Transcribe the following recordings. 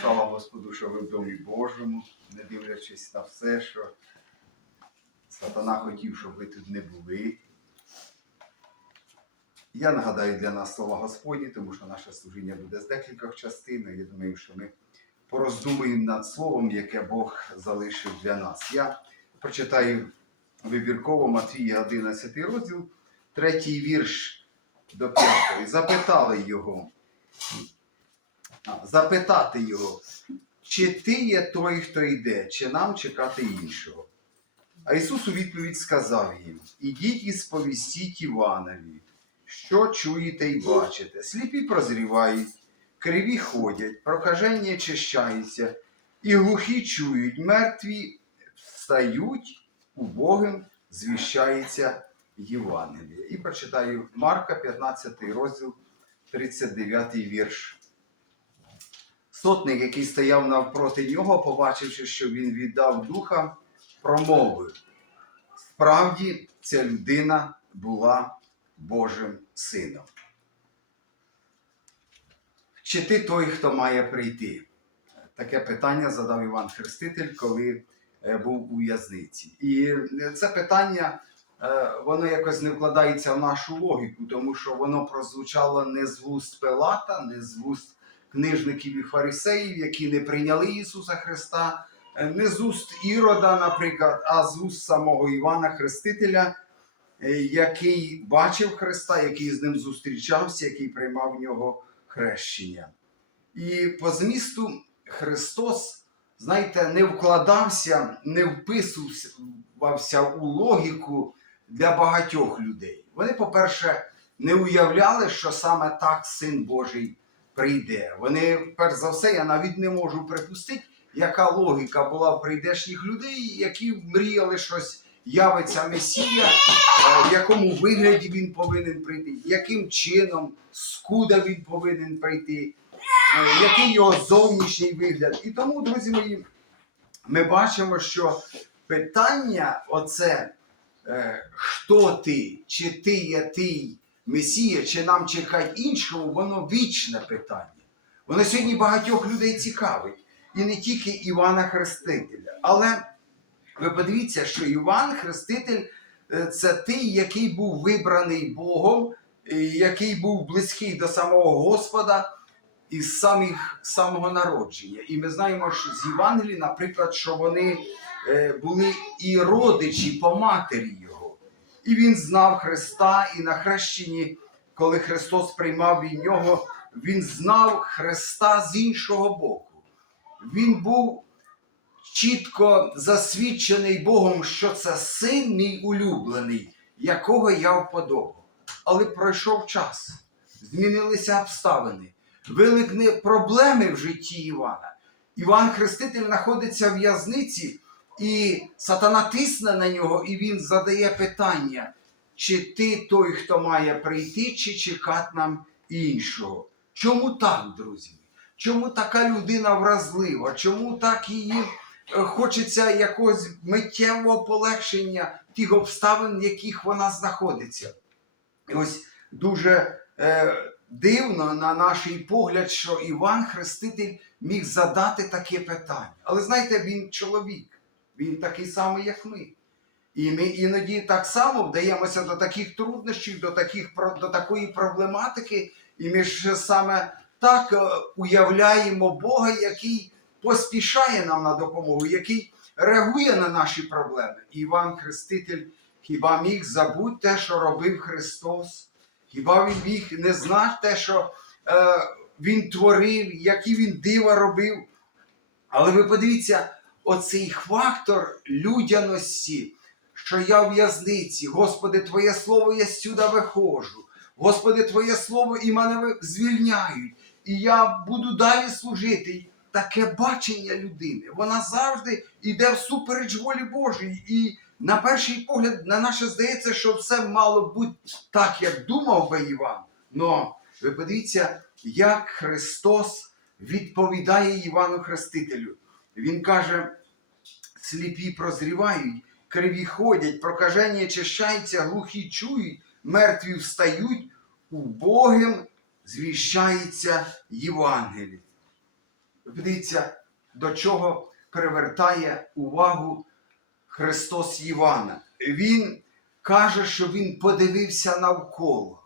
Слава Господу, що ви в домі Божому, не дивлячись на все, що сатана хотів, щоб ви тут не були. Я нагадаю для нас слова Господні, тому що наше служіння буде з декількох частин. Я думаю, що ми пороздумуємо над словом, яке Бог залишив для нас. Я прочитаю вибірково Матвія 11 розділ, третій вірш до п'ятої. Запитали його. Запитати його, чи ти є той, хто йде, чи нам чекати іншого. А Ісус у відповідь сказав їм: Ідіть і сповістіть Іванові, що чуєте і бачите. Сліпі прозрівають, криві ходять, прокажені чищаються, і глухі чують, мертві встають, убогим звіщається Євангеліє. І прочитаю Марка, 15 розділ, 39 вірш. Сотник, який стояв навпроти нього, побачивши, що він віддав духа, промовив. Справді ця людина була Божим сином. Чи ти той, хто має прийти? Таке питання задав Іван Хреститель, коли е, був у в'язниці. І е, це питання, е, воно якось не вкладається в нашу логіку, тому що воно прозвучало не з вуст Пилата, не з вуст книжників і фарисеїв, які не прийняли Ісуса Христа, е, не з уст Ірода, наприклад, а з уст самого Івана Хрестителя, е, який бачив Христа, який з ним зустрічався, який приймав в нього хрещення. І по змісту Христос, знаєте, не вкладався, не вписувався у логіку для багатьох людей. Вони, по-перше, не уявляли, що саме так Син Божий прийде. Вони, перш за все, я навіть не можу припустити, яка логіка була в прийдешніх людей, які мріяли щось. Явиться Месія, е, в якому вигляді він повинен прийти, яким чином, скуда він повинен прийти, е, який його зовнішній вигляд. І тому, друзі мої, ми бачимо, що питання оце, е, хто ти, чи ти є ти Месія, чи нам чекати іншого, воно вічне питання. Воно сьогодні багатьох людей цікавить. І не тільки Івана Хрестителя. Але ви подивіться, що Іван Хреститель е, це той, який був вибраний Богом, який був близький до самого Господа із самих, самого народження. І ми знаємо, що з Євангелії, наприклад, що вони е, були і родичі по матері. І він знав Христа, і на хрещенні, коли Христос приймав від нього, він знав Христа з іншого боку. Він був чітко засвідчений Богом, що це син мій улюблений, якого я вподобав. Але пройшов час, змінилися обставини, виникли проблеми в житті Івана. Іван Хреститель знаходиться в в'язниці, і сатана тисне на нього, і він задає питання, чи ти той, хто має прийти, чи чекати нам іншого. Чому так, друзі? Чому така людина вразлива? Чому так її е, хочеться якогось миттєвого полегшення тих обставин, в яких вона знаходиться? І ось дуже е, дивно, на наш погляд, що Іван Хреститель міг задати таке питання. Але знаєте, він чоловік, він такий самий, як ми. І ми іноді так само вдаємося до таких труднощів, до, таких, до такої проблематики, і ми ж саме так е, уявляємо Бога, який поспішає нам на допомогу, який реагує на наші проблеми. Іван Хреститель хіба міг забути те, що робив Христос? Хіба він міг не знати те, що е, Він творив, які він дива робив? Але ви подивіться, оцей фактор людяності, що я в в'язниці, Господи, Твоє Слово, я сюди виходжу. Господи, Твоє Слово і мене звільняють. І я буду далі служити. Таке бачення людини, вона завжди йде всупереч волі Божої. І на перший погляд, на наше здається, що все мало бути так, як думав би Іван. Но ви подивіться, як Христос відповідає Івану Хрестителю. Він каже: сліпі прозрівають, криві ходять, прокажені чищаються, глухі чують, мертві встають, убогим звіщається Євангеліє. Дивіться, до чого привертає увагу Христос Івана. Він каже, що він подивився навколо.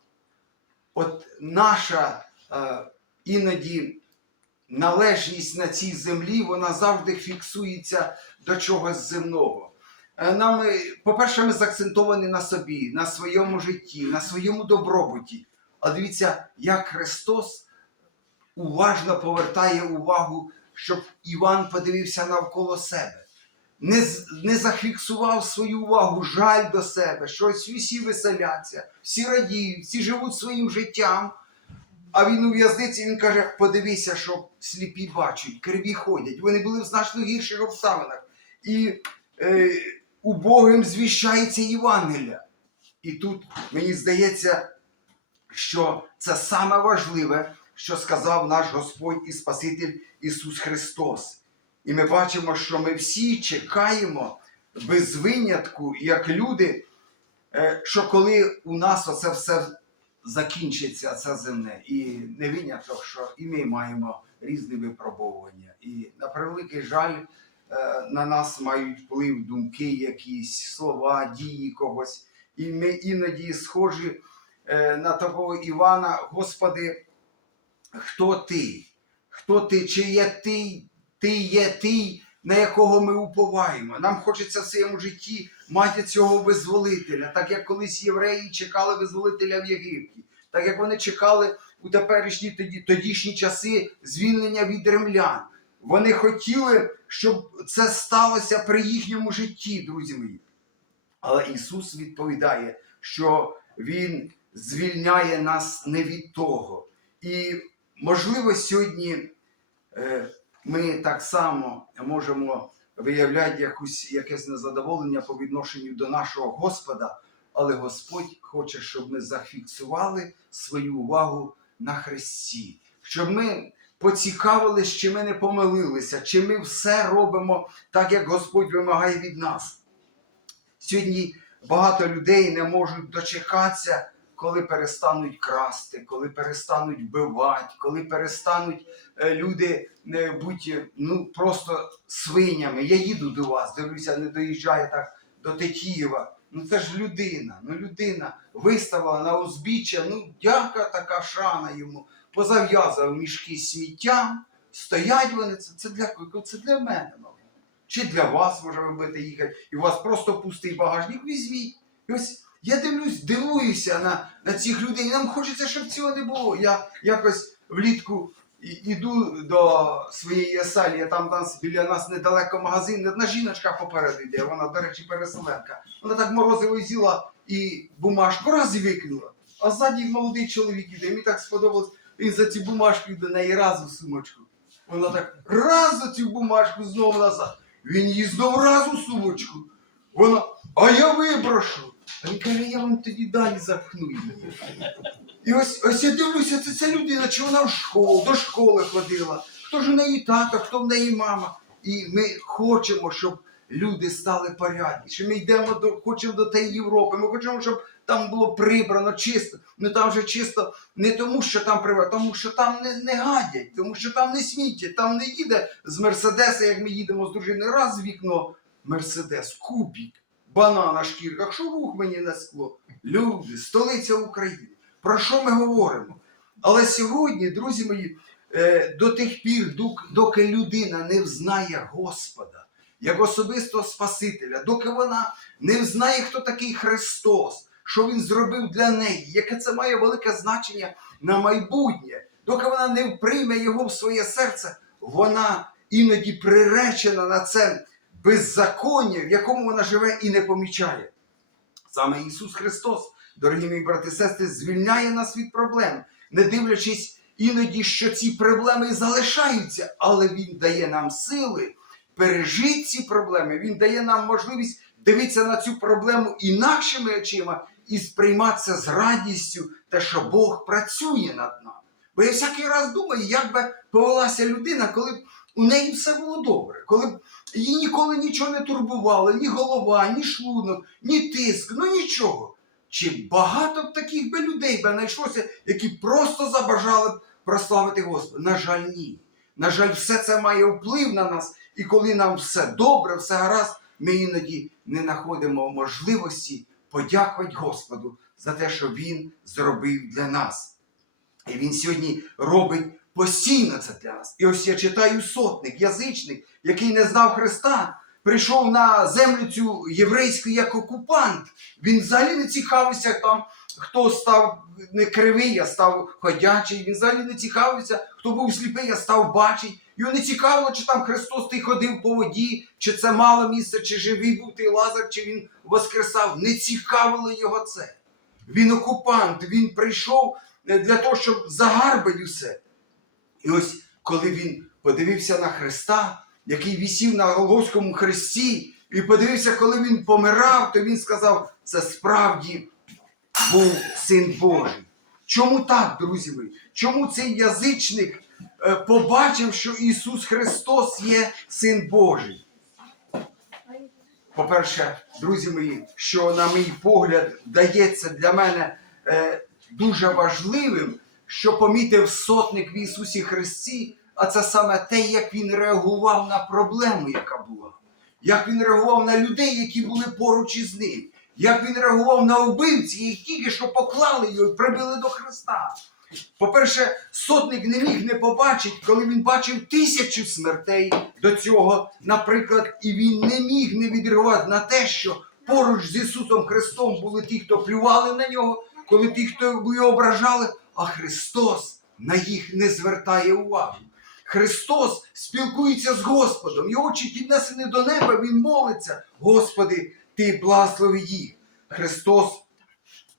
От наша е, іноді належність на цій землі, вона завжди фіксується до чогось земного. Е, Нам, е, по-перше, ми заакцентовані на собі, на своєму житті, на своєму добробуті. А дивіться, як Христос уважно повертає увагу, щоб Іван подивився навколо себе. Не, не зафіксував свою увагу, жаль до себе, що всі веселяться, всі радіють, всі живуть своїм життям. А він у в'язниці він каже: подивися, що сліпі бачать, криві ходять. Вони були в значно гірших обставинах. І е, убогим звіщається Євангелія. І тут мені здається, що це саме важливе, що сказав наш Господь і Спаситель Ісус Христос. І ми бачимо, що ми всі чекаємо без винятку, як люди, е, що коли у нас оце все закінчиться, це земне, і не виняток, що і ми маємо різні випробовування. І на превеликий жаль, е, на нас мають вплив думки, якісь слова, дії когось. І ми іноді схожі е, на того Івана, Господи, хто ти? Хто ти? Чи є ти? Ти є ти, на якого ми уповаємо. Нам хочеться в своєму житті мати цього визволителя, так як колись євреї чекали визволителя в Єгипті, так як вони чекали у теперішні тоді, тодішні часи звільнення від римлян. Вони хотіли, щоб це сталося при їхньому житті, друзі мої. Але Ісус відповідає, що Він звільняє нас не від того. І, можливо, сьогодні е, ми так само можемо виявляти якусь, якесь незадоволення по відношенню до нашого Господа, але Господь хоче, щоб ми зафіксували свою увагу на Христі, щоб ми поцікавились, чи ми не помилилися, чи ми все робимо так, як Господь вимагає від нас. Сьогодні багато людей не можуть дочекатися, коли перестануть красти, коли перестануть вбивати, коли перестануть е, люди е, бути ну, просто свинями. Я їду до вас, дивлюся, не доїжджає так до Тетіїва. Ну це ж людина, ну людина виставила на узбіччя, ну дяка така шана йому, позав'язав мішки з сміттям, стоять вони, це, це для? Це для мене. мабуть. Чи для вас, може, ви будете їхати, і у вас просто пустий багажник, візьміть. І ось я дивлюсь, дивуюся на, на цих людей. Нам хочеться, щоб цього не було. Я якось влітку іду до своєї оселі, там нас біля нас недалеко магазин, одна жіночка попереду йде, вона, до речі, переселенка. Вона так морозиво з'їла і бумажку раз і викинула. А ззаді молодий чоловік іде, мені так сподобалось, він за цю бумажку до неї раз у сумочку. Вона так раз за цю бумажку знову назад. Він її знову раз у сумочку. Вона, а я виброшу. А він каже, я вам тоді далі запхну її. І ось, ось я дивлюся, це ця людина, чи вона в школу, до школи ходила, хто ж у неї тато, хто в неї мама. І ми хочемо, щоб люди стали порядніші. Ми йдемо до, хочемо до тієї Європи. Ми хочемо, щоб там було прибрано, чисто. Ну там же чисто не тому, що там прибрано, тому що там не, не гадять, тому що там не сміттять, там не їде з Мерседеса, як ми їдемо з дружиною, раз вікно Мерседес, кубік, банан на шкірках, що рух мені на скло. Люди, столиця України. Про що ми говоримо? Але сьогодні, друзі мої, е, до тих пір, доки людина не взнає Господа як особистого Спасителя, доки вона не взнає, хто такий Христос, що Він зробив для неї, яке це має велике значення на майбутнє, доки вона не прийме його в своє серце, вона іноді приречена на це беззаконня, в якому вона живе і не помічає. Саме Ісус Христос, дорогі мої брати і сестри, звільняє нас від проблем, не дивлячись іноді, що ці проблеми залишаються, але Він дає нам сили пережити ці проблеми. Він дає нам можливість дивитися на цю проблему інакшими очима і сприйматися з радістю те, що Бог працює над нами. Бо я всякий раз думаю, як би повелася людина, коли б у неї все було добре, коли б її ніколи нічого не турбувало, ні голова, ні шлунок, ні тиск, ну нічого. Чи багато б таких би людей би знайшлося, які просто забажали б прославити Господа? На жаль, ні. На жаль, все це має вплив на нас, і коли нам все добре, все гаразд, ми іноді не знаходимо можливості подякувати Господу за те, що Він зробив для нас. І Він сьогодні робить постійно це для нас. І ось я читаю сотник, язичник, який не знав Христа, прийшов на землю цю єврейську як окупант. Він взагалі не цікавився там, хто став не кривий, а став ходячий. Він взагалі не цікавився, хто був сліпий, а став бачий. Його не цікавило, чи там Христос ти ходив по воді, чи це мало місце, чи живий був той Лазар, чи він воскресав. Не цікавило його це. Він окупант, він прийшов е, для того, щоб загарбати усе. І ось коли він подивився на Христа, який вісів на Голгофському хресті, і подивився, коли він помирав, то він сказав, це справді був син Божий. Чому так, друзі ви? Чому цей язичник е, побачив, що Ісус Христос є син Божий? По-перше, друзі мої, що, на мій погляд, дається для мене е, дуже важливим, що помітив сотник в Ісусі Христі, а це саме те, як він реагував на проблему, яка була, як він реагував на людей, які були поруч із ним, як він реагував на вбивці, які тільки що поклали його і прибили до Христа. По-перше, сотник не міг не побачити, коли він бачив тисячу смертей до цього, наприклад, і він не міг не відреагувати на те, що поруч з Ісусом Христом були ті, хто плювали на нього, коли ті, хто його ображали, а Христос на їх не звертає увагу. Христос спілкується з Господом, його очі піднесені до неба, Він молиться, Господи, Ти благослови їх. Христос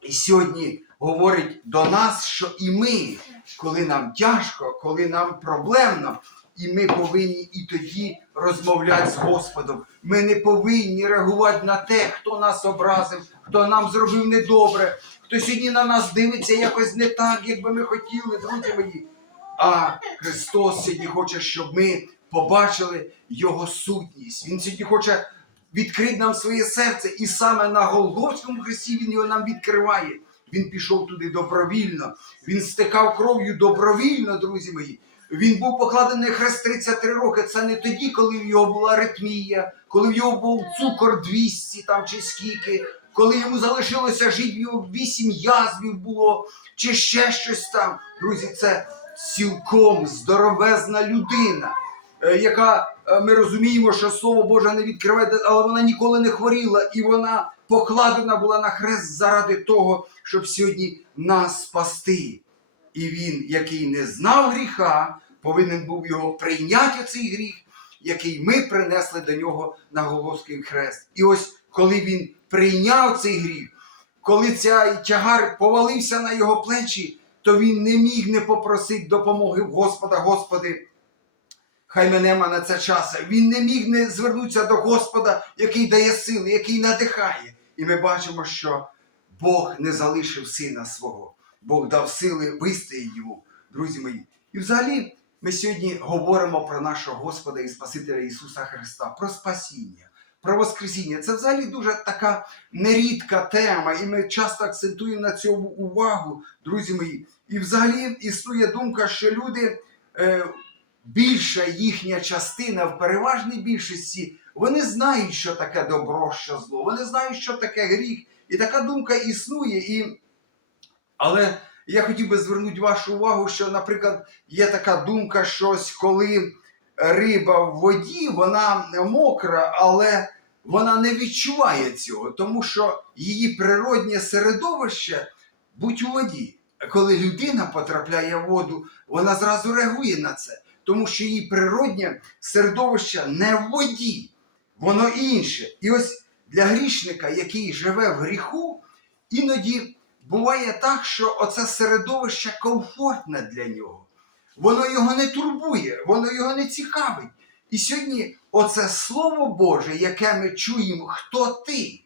і сьогодні говорить до нас, що і ми, коли нам тяжко, коли нам проблемно, і ми повинні і тоді розмовляти з Господом. Ми не повинні реагувати на те, хто нас образив, хто нам зробив недобре, хто сьогодні на нас дивиться якось не так, як би ми хотіли, друзі мої. А Христос сьогодні хоче, щоб ми побачили Його сутність. Він сьогодні хоче відкрити нам своє серце, і саме на Голгофському хресті Він його нам відкриває. Він пішов туди добровільно, він стикав кров'ю добровільно, друзі мої. Він був покладений хрест 33 роки. Це не тоді, коли в його була аритмія, коли в його був цукор 200 там чи скільки, коли йому залишилося жити, в його 8 язвів було, чи ще щось там. Друзі, це цілком здоровезна людина, е, яка е, ми розуміємо, що Слово Боже не відкриває, але вона ніколи не хворіла, і вона покладена була на хрест заради того, щоб сьогодні нас спасти. І він, який не знав гріха, повинен був його прийняти цей гріх, який ми принесли до нього на Голгофський хрест. І ось коли він прийняв цей гріх, коли цей тягар повалився на його плечі, то він не міг не попросити допомоги Господа, Господи. Хай мене на це час. Він не міг не звернутися до Господа, який дає сили, який надихає. І ми бачимо, що Бог не залишив сина свого. Бог дав сили вистояти йому, друзі мої. І взагалі ми сьогодні говоримо про нашого Господа і Спасителя Ісуса Христа, про спасіння, про Воскресіння. Це взагалі дуже така нерідка тема, і ми часто акцентуємо на цьому увагу, друзі мої. І взагалі існує думка, що люди, е, більша їхня частина в переважній більшості, вони знають, що таке добро, що зло, вони знають, що таке гріх. І така думка існує. І... Але я хотів би звернути вашу увагу, що, наприклад, є така думка, що ось коли риба в воді, вона мокра, але вона не відчуває цього, тому що її природнє середовище будь у воді. Коли людина потрапляє в воду, вона зразу реагує на це, тому що її природнє середовище не в воді, воно інше. І ось для грішника, який живе в гріху, іноді буває так, що оце середовище комфортне для нього. Воно його не турбує, воно його не цікавить. І сьогодні оце Слово Боже, яке ми чуємо, хто ти,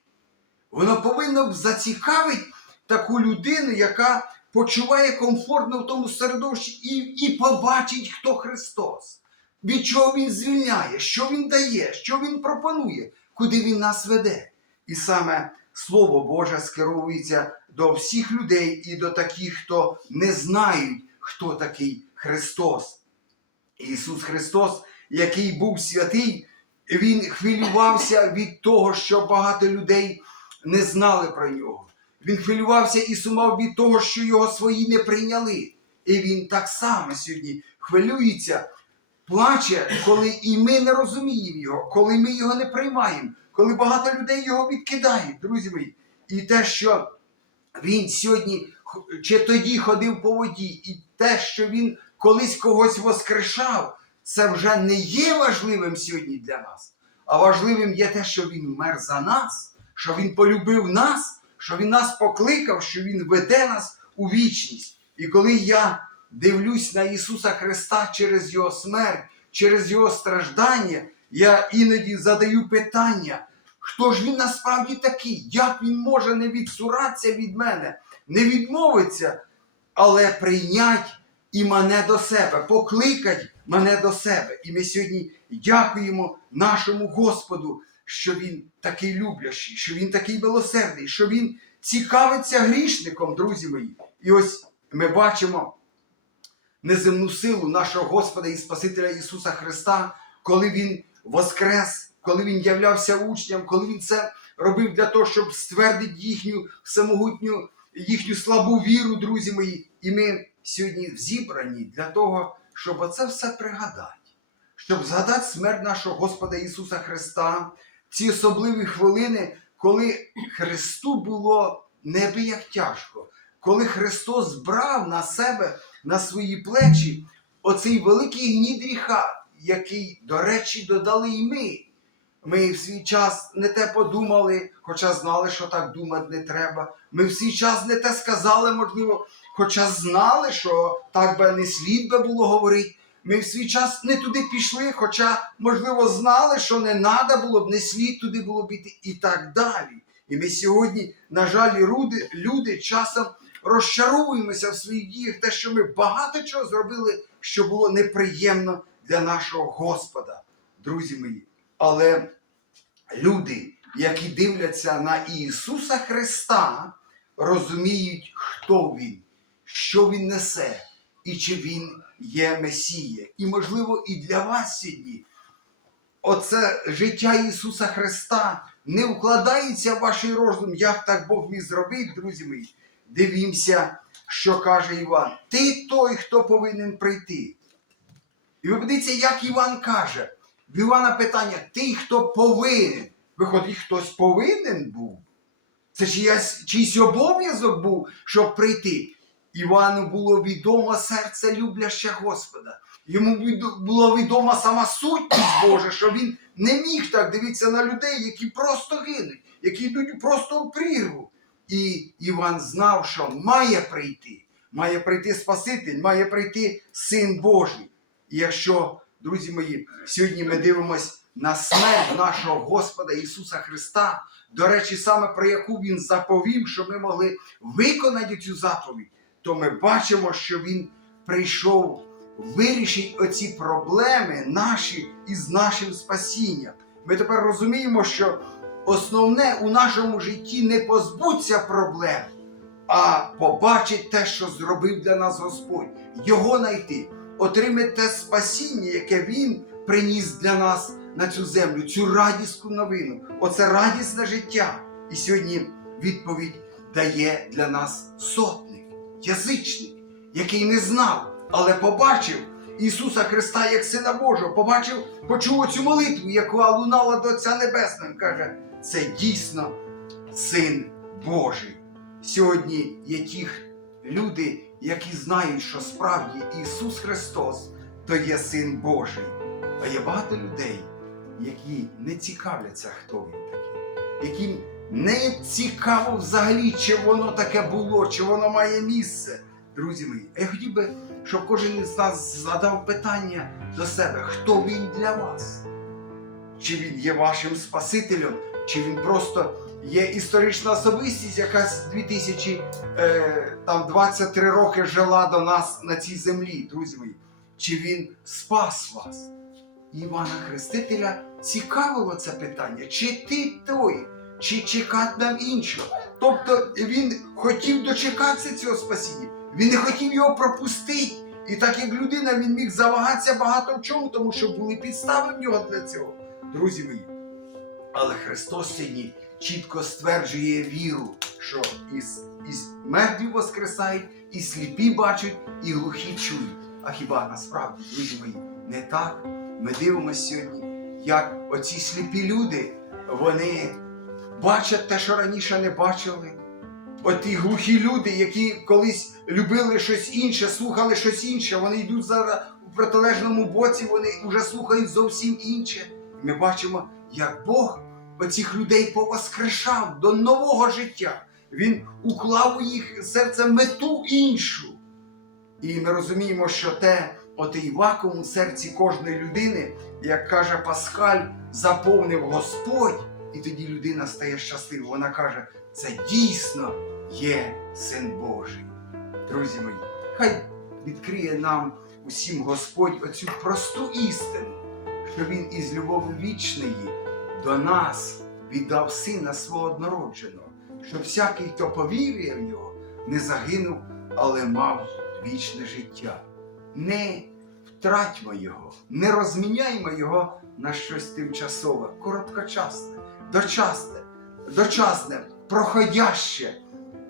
воно повинно б зацікавити таку людину, яка почуває комфортно в тому середовищі і, і побачить, хто Христос, від чого Він звільняє, що Він дає, що Він пропонує, куди Він нас веде. І саме Слово Боже скеровується до всіх людей і до таких, хто не знають, хто такий Христос. Ісус Христос, який був святий, Він хвилювався від того, що багато людей не знали про нього. Він хвилювався і сумав від того, що його свої не прийняли. І він так само сьогодні хвилюється, плаче, коли і ми не розуміємо його, коли ми його не приймаємо, коли багато людей його відкидають, друзі мої. І те, що він сьогодні чи тоді ходив по воді, і те, що він колись когось воскрешав, це вже не є важливим сьогодні для нас. А важливим є те, що він вмер за нас, що він полюбив нас, що він нас покликав, що він веде нас у вічність. І коли я дивлюсь на Ісуса Христа через Його смерть, через Його страждання, я іноді задаю питання, хто ж він насправді такий? Як він може не відсуратися від мене, не відмовитися, але прийнять і мене до себе, покликать мене до себе. І ми сьогодні дякуємо нашому Господу, що Він такий люблящий, що Він такий милосердний, що Він цікавиться грішником, друзі мої. І ось ми бачимо неземну силу нашого Господа і Спасителя Ісуса Христа, коли Він воскрес, коли Він являвся учням, коли Він це робив для того, щоб ствердити їхню всемогутню, їхню слабу віру, друзі мої. І ми сьогодні зібрані для того, щоб оце все пригадати, щоб згадати смерть нашого Господа Ісуса Христа, ці особливі хвилини, коли Христу було небияк тяжко, коли Христос брав на себе, на свої плечі оцей великий гнід гріха, який, до речі, додали і ми. Ми в свій час не те подумали, хоча знали, що так думати не треба. Ми в свій час не те сказали, можливо, хоча знали, що так би не слід би було говорити. Ми в свій час не туди пішли, хоча, можливо, знали, що не треба було б, не слід туди було б іти і так далі. І ми сьогодні, на жаль, люди, люди часом розчаровуємося в своїх діях, те, що ми багато чого зробили, що було неприємно для нашого Господа, друзі мої. Але люди, які дивляться на Ісуса Христа, розуміють, хто Він, що Він несе і чи Він є Месія. І, можливо, і для вас сьогодні оце життя Ісуса Христа не вкладається в ваш розум, як так Бог міг зробити, друзі мої. Дивімося, що каже Іван. Ти той, хто повинен прийти. І ви подивіться, як Іван каже. В Івана питання: ти хто повинен? Виходить, хтось повинен був. Це чиясь, чийсь обов'язок був, щоб прийти. Івану було відомо серце любляще Господа. Йому була відома сама сутність Божа, що він не міг так дивитися на людей, які просто гинуть, які йдуть просто в прірву. І Іван знав, що має прийти, має прийти Спаситель, має прийти Син Божий. І якщо, друзі мої, сьогодні ми дивимося на смерть нашого Господа Ісуса Христа, до речі, саме про яку Він заповів, щоб ми могли виконати цю заповідь, то ми бачимо, що Він прийшов вирішити оці проблеми наші із нашим спасінням. Ми тепер розуміємо, що основне у нашому житті не позбутися проблем, а побачити те, що зробив для нас Господь, його знайти, отримати те спасіння, яке Він приніс для нас на цю землю, цю радісну новину. Оце радісне життя. І сьогодні відповідь дає для нас сотник, язичник, який не знав, але побачив Ісуса Христа як Сина Божого, побачив, почув оцю молитву, яка лунала до Отця Небесного. Каже, це дійсно Син Божий. Сьогодні є ті люди, які знають, що справді Ісус Христос то є Син Божий. А є багато людей, які не цікавляться, хто він такий, яким не цікаво взагалі, чи воно таке було, чи воно має місце. Друзі мої, я хотів би, щоб кожен із нас задав питання до себе, хто він для вас? Чи він є вашим Спасителем, чи він просто є історична особистість, яка з 2023 роки жила до нас на цій землі, друзі мої? Чи він спас вас? Івана Хрестителя цікавило це питання, чи ти той, чи чекати нам іншого. Тобто він хотів дочекатися цього спасіння, він не хотів його пропустити І так як людина він міг завагатися багато в чому, тому що були підстави в нього для цього, друзі мої. Але Христос сьогодні чітко стверджує віру, що із, із мертві воскресають, і сліпі бачать, і глухі чують. А хіба насправді, друзі мої, не так? Ми дивимося сьогодні, як оці сліпі люди, вони бачать те, що раніше не бачили. Оті глухі люди, які колись любили щось інше, слухали щось інше, вони йдуть зараз у протилежному боці, вони вже слухають зовсім інше. І ми бачимо, як Бог оцих людей повоскрешав до нового життя. Він уклав у їх серце мету іншу. І ми розуміємо, що те, отий вакуум у серці кожної людини, як каже Паскаль, заповнив Господь, і тоді людина стає щасливою. Вона каже, це дійсно є син Божий. Друзі мої, хай відкриє нам усім Господь оцю просту істину, що Він із любові вічної до нас віддав сина свого однородженого, що всякий, хто повірює в нього, не загинув, але мав вічне життя. Не втратьмо його, не розміняймо його на щось тимчасове, короткочасне, дочасне, дочасне, проходяще.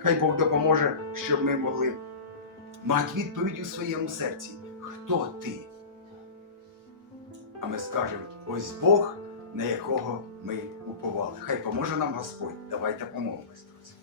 Хай Бог допоможе, щоб ми могли мати відповідь у своєму серці. Хто ти? А ми скажемо: ось Бог, на якого ми уповали. Хай поможе нам Господь. Давайте помолимось, друзі.